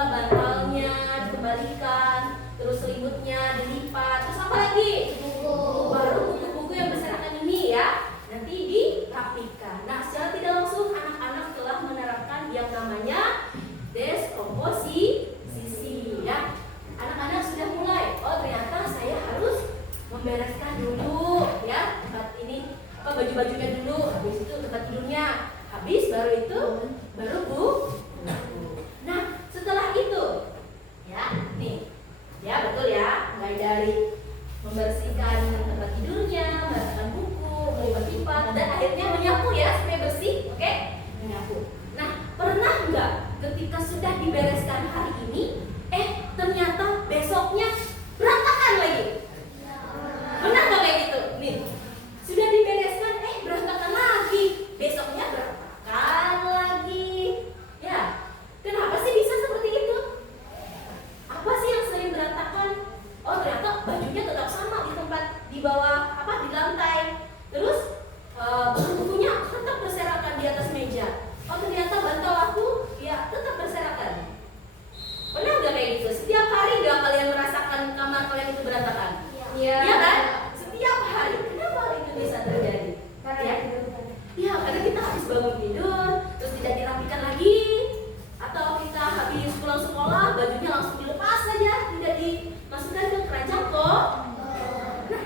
tempat bantalnya dikembalikan, terus selimutnya dilipat, terus apa lagi? Baru buku-buku yang berserakan ini ya nanti dirapikan. Nah, secara tidak langsung anak-anak telah menerapkan yang namanya deskomposisi ya. Anak-anak sudah mulai, oh ternyata saya harus membereskan dulu ya tempat ini, baju-bajunya dulu, habis itu tempat tidurnya, habis baru itu baru bu. Nah, setelah itu ya nih ya betul ya, mulai dari membersihkan tempat tidurnya, membersihkan buku, melipat-lipat, dan akhirnya menyapu ya supaya bersih. Oke, menyapu. Nah, pernah nggak ketika sudah dibereskan hari ini, ternyata besoknya berantakan lagi? Pernah nggak kayak gitu? Nih, sudah dibereskan, berantakan lagi, besoknya berantakan lagi. Ya, kenapa sih bisa seperti itu? Apa sih yang sering berantakan? Oh, ternyata bajunya tetap sama di tempat di bawah di lantai. Terus buku-bukunya tetap berserakan di atas meja. Oh, ternyata bantal aku ya tetap berserakan. Pernah nggak kayak gitu? Setiap hari nggak kalian merasakan kamar kalian itu berantakan? Iya. Iya kan? Setiap hari. Kenapa hal itu bisa terjadi? Ya, karena kita habis bangun tidur, terus tidak dirapikan lagi, atau kita habis pulang sekolah, bajunya langsung dilepas saja, tidak dimasukkan ke keranjang kok. Nah,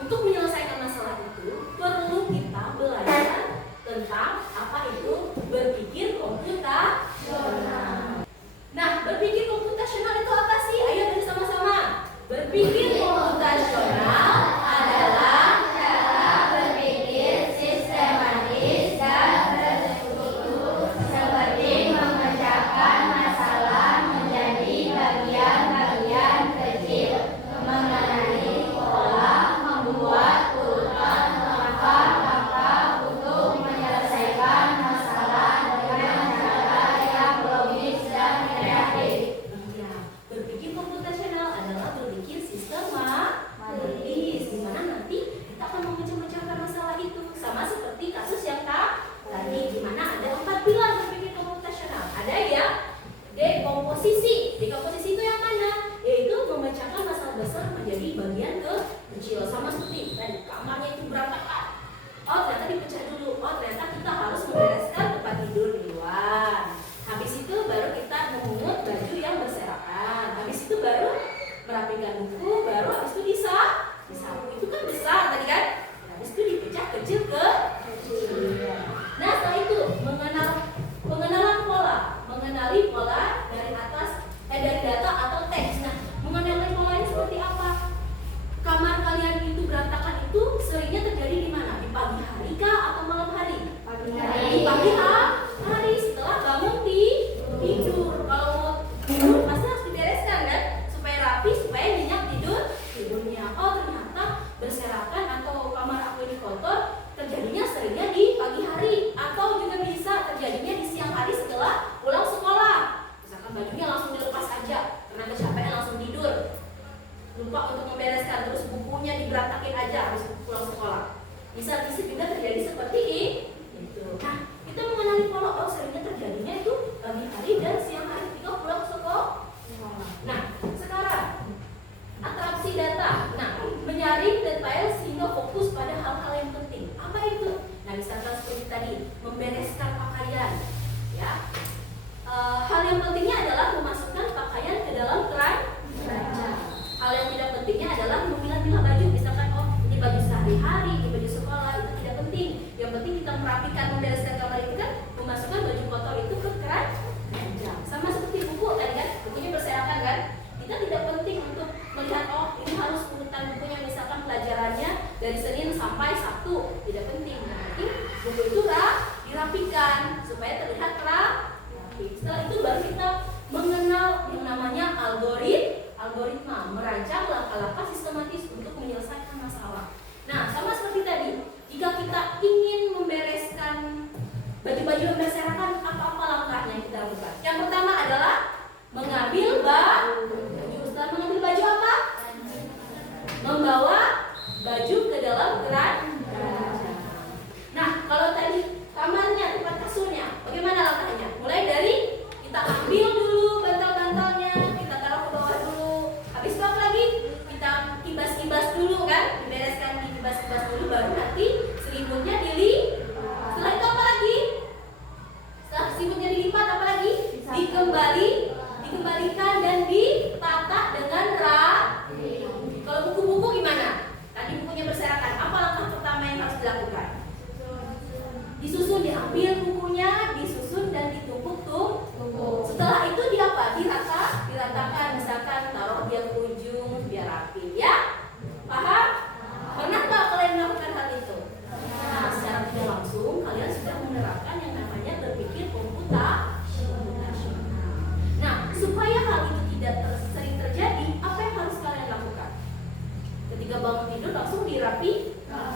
untuk menyelesaikan masalah itu, perlu kita belajar tentang apa itu berpikir komputasional. Nah, berpikir komputasional itu apa sih? Ayo dari sama-sama. Berpikir komputasional adalah cara berpikir sistematis dan terstruktur, seperti memecahkan masalah menjadi bagian-bagian kecil, mengenali pola, membuat urutan langkah-langkah untuk menyelesaikan masalah dengan cara yang logis dan kreatif. Iya, berpikir komputasional adalah berpikir sistematis, di mana nanti kita akan memecah-mecahkan masalah itu, sama seperti kasus yang tadi, di mana ada 4 pilar berpikir komputasional. Ada ya dekomposisi. Dekomposisi itu yang mana? Yaitu memecahkan masalah besar menjadi bagian kecil, sama seperti tadi kamarnya itu berantakan. Oh, ternyata dipecah dulu. Oh, ternyata kita harus membereskan tempat tidur di luar. Habis itu baru kita memungut baju yang berserakan. Habis itu baru merapikan buku, baru habis itu disapu. Itu kan besar tadi kan? Habis itu dipecah kecil ke kecil. Nah, setelah itu pengenalan pola, mengenali pola dari atas dari data atau teks. Nah, mengenali pola ini seperti apa? Kamar kalian itu berantakan itu seringnya terjadi di mana? Di pagi hari kah atau malam hari? Pagi hari. Di pagi hari setelah bangun tidur. Kalau mau tidur pasti harus dibereskan kan? Supaya rapi, supaya nyenyak tidurnya. Oh, ternyata berserakan atau kamar aku ini kotor terjadinya seringnya di pagi hari, atau juga bisa terjadinya di siang hari setelah pulang sekolah. Misalkan bajunya langsung dilepas aja karena kecapean langsung tidur, lupa untuk membereskan, terus bukunya diberantakin aja habis pulang sekolah. Bisa juga terjadi seperti itu. Nah, kita mengenali pola, oh seringnya terjadinya itu pagi hari dan siang hari ketika pulang sekolah. Nah, sekarang atraksi data. Nah, menyaring detail sehingga fokus pada hal-hal yang penting. Apa itu? Nah, misalkan seperti tadi, membereskan pakaian. Ya, hal yang pentingnya adalah memasukkan pakaian ke dalam keranjang. Hal yang tidak pentingnya adalah memilah-milah baju. Misalkan, oh ini baju sehari-hari, ini baju sekolah, itu tidak penting. Yang penting kita merapikan, membereskan kamar itu kan, memasukkan baju kotor itu ke keranjang. Sama seperti buku tadi kan, bukunya berserakan kan. Kita tidak penting untuk melihat, oh ini harus urutan bukunya, misalkan pelajarannya dari Senin sampai Sabtu. Tidak penting. Yang penting buku itu dirapikan supaya terlihat rapi. Setelah itu baru kita mengenal yang namanya algoritma, merancang langkah-langkah sistematis untuk menyelesaikan masalah. Nah, sama seperti tadi, jika kita ingin membereskan baju-baju yang berserakan, apa-apa langkahnya yang kita lakukan? Yang pertama adalah mengambil baju. Setelah mengambil baju apa? Membawa baju ke dalam keranjang. Nah, kalau tadi kamarnya, tempat kasurnya, bagaimana langkahnya? Mulai dari kita ambil dulu menerapkan yang namanya berpikir komputasional. Nah, supaya hal itu tidak sering terjadi, apa yang harus kalian lakukan? Ketika bangun tidur langsung dirapikan.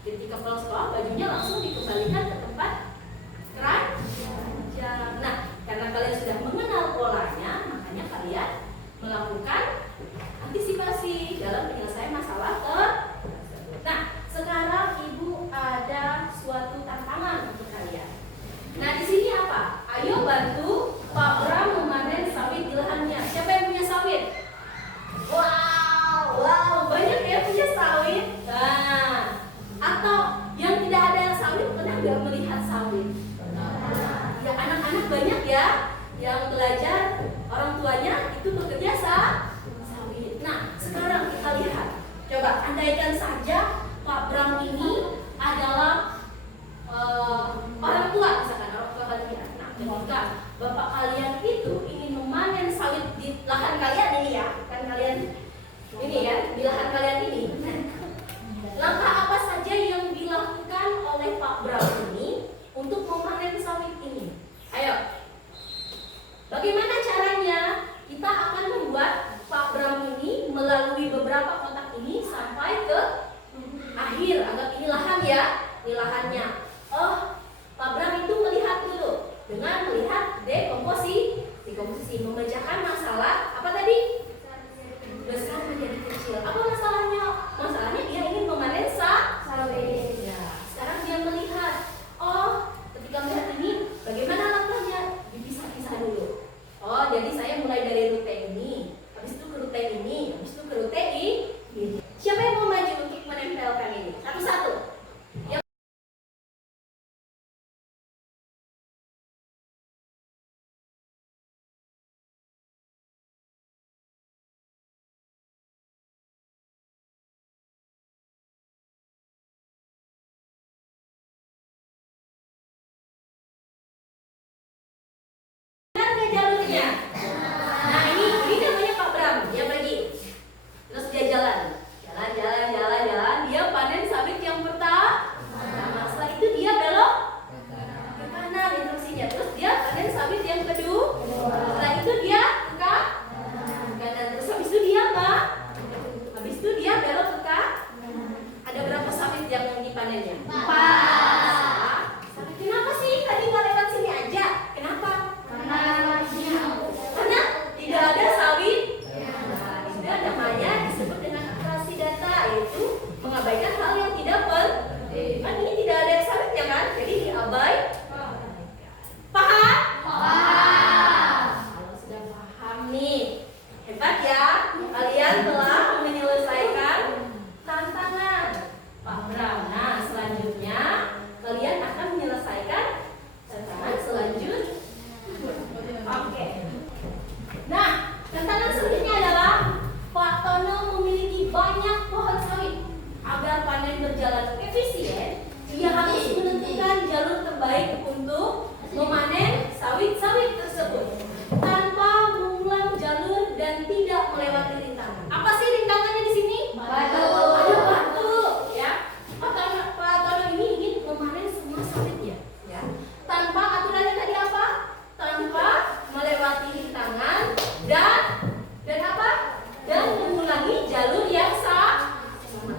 Ketika pulang sekolah bajunya langsung dikembalikan ke tempat keranjang. Nah, karena kalian sudah mengenal polanya, makanya kalian melakukan antisipasi dalam penyelesaian masalah tersebut. Nah, sekarang Ibu ada suatu tantangan untuk kalian. Nah, di sini apa? Ayo bantu Pak Bram memanen sawit di lahannya. Siapa yang punya sawit? Wow, banyak ya punya sawit. Nah, atau yang tidak ada sawit, pernah nggak melihat sawit? Ya, anak-anak banyak ya yang belajar, orang tuanya itu bekerja sawit. Nah, sekarang kita lihat. Coba andaikan saja Pak Bram ini adalah orang tua, misalkan orang tua kalian. Nah, ketika bapak kalian itu ingin memanen sawit di lahan kalian ini ya, kan kalian ini ya, di lahan kalian ini. Langkah apa saja yang dilakukan oleh Pak Bram ini untuk memanen sawit ini? Ayo. Bagaimana caranya? Kita akan membuat Pak Bram ini melalui beberapa kotak ini sampai ke akhir. Anggap ini lahan ya, ini lahannya. Oh, Pak Bram itu melihat dulu dengan melihat dekomposisi, memecahkan masalah apa tadi? Besar menjadi kecil. Apa masalahnya? Masalahnya dia ingin memanen sawit. Ya, sekarang dia melihat, oh, ketika melihat ini, bagaimana langkahnya? Dipisah-pisah dulu. Oh, jadi saya mulai dari rute ini, habis itu ke rute ini, habis itu ke rute ini. Siapa yang mau maju untuk menempelkan ini? Satu-satu. Yang jalurnya. Nah, ini namanya Pak Bram. Dia pergi. Terus dia jalan. Dia panen sawit yang pertama. Nah, setelah itu dia belok ke kanan instruksinya. Terus dia panen sawit yang kedua. Setelah itu dia ke kanan. Terus habis itu dia apa? Habis itu dia belok ke kanan. Ada berapa sawit yang dipanennya? 4. Kenapa sih tadi nggak lewat sini aja? Kenapa? Karena tidak ada sawit. Nah, itu namanya disebut dengan akurasi data, yaitu mengabaikan hal yang tidak penting. Kan ini tidak ada sawitnya kan, jadi diabaikan. Paham? Kalau sudah paham nih, hebat ya, kalian telah menyelesaikan tantangan Pak Bram. Nah, selanjutnya kalian akan menyelesaikan tantangan selanjutnya. Oke. Nah, tantangan selanjutnya adalah Pak Tono memiliki banyak pohon sawit. Agar panen berjalan efisien, dia harus menentukan jalur terbaik untuk memanen sawit-sawit tersebut tanpa mengulang jalur dan tidak melewati rintangan. Apa sih rintangannya di sini? Batu. Ada batu, ya. Pak Tono ini ingin memanen semua sawitnya, ya. Tanpa aturannya tadi apa? Tanpa melewati rintangan dan apa? Dan mengulangi jalur yang sama.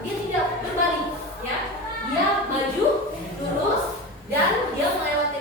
Dia tidak berbalik, ya. Dia maju lurus dan dia melewati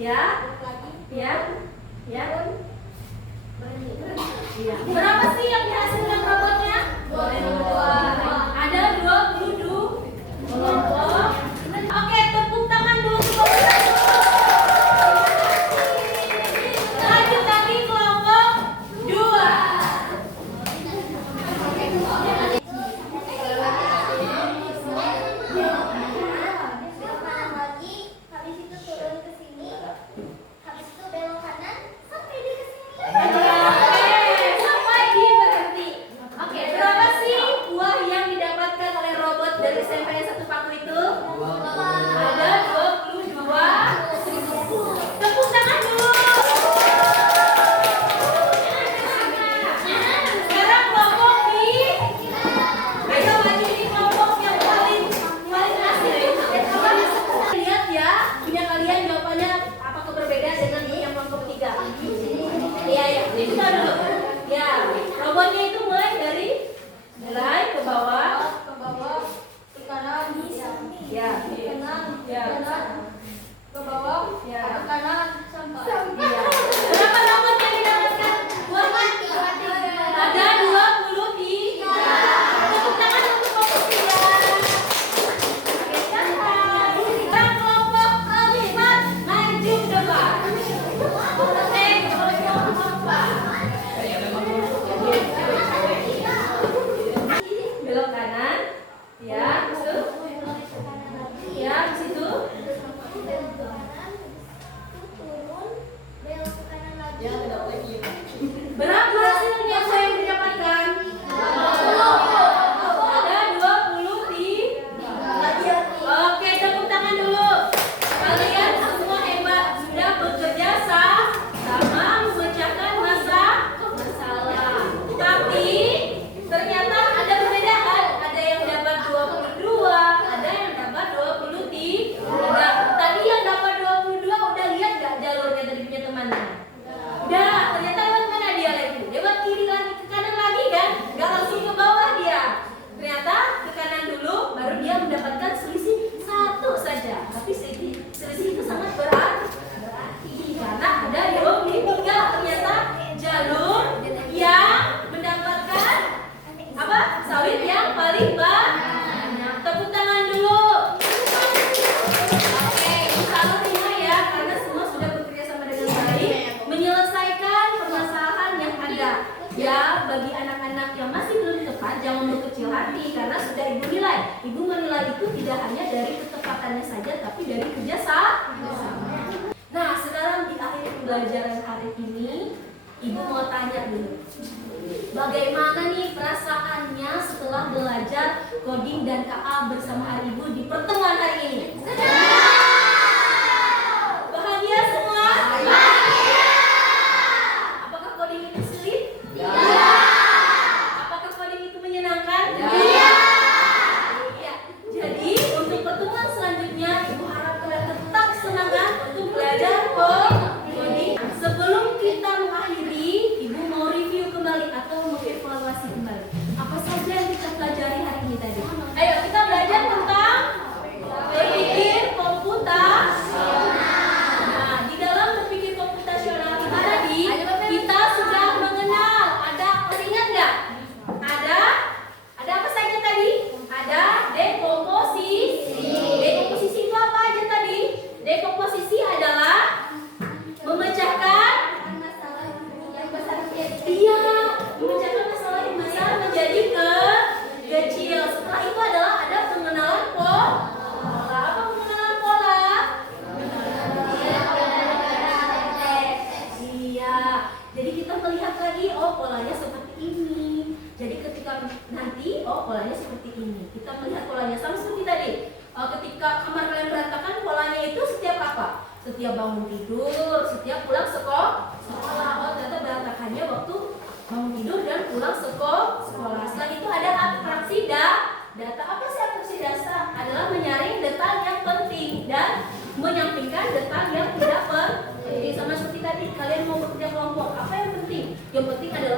Ya. Ya. Ya. Iya. Berapa sih yang dihasilkan robotnya? 22. Ada 22 kelompok. Oke, tepuk tangan dulu kelompok. Lanjut lagi kelompok 2. Sampai di berhenti. Oke, berapa sih buah yang didapatkan oleh robot dari SMP 1 paku itu? Ada 22. Tepuk tangan dulu. Sekarang kelompok B. Ayo lagi di kelompok yang paling asik. Lihat ya, punya kalian jawabannya apakah berbeda dengan yang kelompok 3? Iya, ya. Jadi kita dulu. Ya, robotnya itu mulai ke bawah, ke kanan, ya, ke kanan, ya, ke bawah, ya. ke kanan, sampai. Iya. Berapa robot yang didapatkan? Buahnya ada 23. Tepuk tangan untuk kelompok 3. Oke, santai. Sekarang kelompok 4 maju ke depan. Belok kanan, ya, itu, ya, di situ. Berapa hasilnya yang didapatkan? Ada 23. Oke, tepuk tangan dulu. Kalian semua hebat, sudah bekerja sama memecahkan masalah. Tapi ternyata ada perbedaan. Ada yang dapat 22, ada yang dapat 23. Tadi yang dapat 22 udah lihat gak jalurnya tadi punya temannya? Udah, ternyata lewat mana dia lagi? Lewat kiri lagi, ke kanan lagi kan? Gak langsung ke bawah dia. Ternyata ke kanan dulu, baru dia mendapatkan selisih 1 saja. Tapi selisih itu sangat berarti. Karena ada 23 ternyata jalur yang mendapatkan apa? Sawit yang paling banyak. Tepuk tangan dulu. Oke, selalu terima ya, karena semua sudah bekerja sama dengan baik menyelesaikan permasalahan yang ada. Ya, bagi anak-anak yang masih belum tepat, jangan berkecil hati karena sudah ibu nilai. Ibu menilai itu tidak hanya dari ketepatannya saja, tapi dari kerja sama. Nah, sekarang di akhir pembelajaran hari ini, ibu mau tanya dulu. Bagaimana nih perasaannya setelah belajar coding dan KA bersama hari ibu di pertemuan hari ini? Bahagia semua? Bahagia. Apakah coding itu sulit? Iya. Apakah coding itu menyenangkan? Iya. Iya. Jadi untuk pertemuan selanjutnya, ibu harap kalian tetap semangat untuk belajar coding. Sebelum kita mengakhiri, ibu mau review kembali atau mengevaluasi kembali. Apa saja yang kita pelajari hari ini tadi? Ayo kita belajar tentang berpikir komputasional. Nah, di dalam berpikir komputasional kita tadi, kita sudah mengenal. Masih ingat nggak? Ada apa saja tadi? Ada dekomposisi. Dekomposisi itu apa aja tadi? Dekomposisi adalah memecahkan memecahkan masalah yang besar menjadi kecil. Setelah itu adalah ada pengenalan pola. Apa pengenalan pola? Iya. Jadi kita melihat lagi, oh polanya seperti ini. Jadi ketika nanti, oh polanya seperti ini. Kita melihat polanya sama seperti tadi. Ketika kamar kalian berantakan, polanya itu setiap apa? Setiap bangun tidur, setiap pulang sekolah. Oh ternyata berantakannya waktu bangun tidur dan pulang sekolah. Setelah itu ada atraksi data. Apa sih atraksi data? Adalah menyaring detail yang penting dan menyampingkan detail yang tidak penting. Sama seperti tadi, kalian mau bekerja kelompok, apa yang penting? Yang penting adalah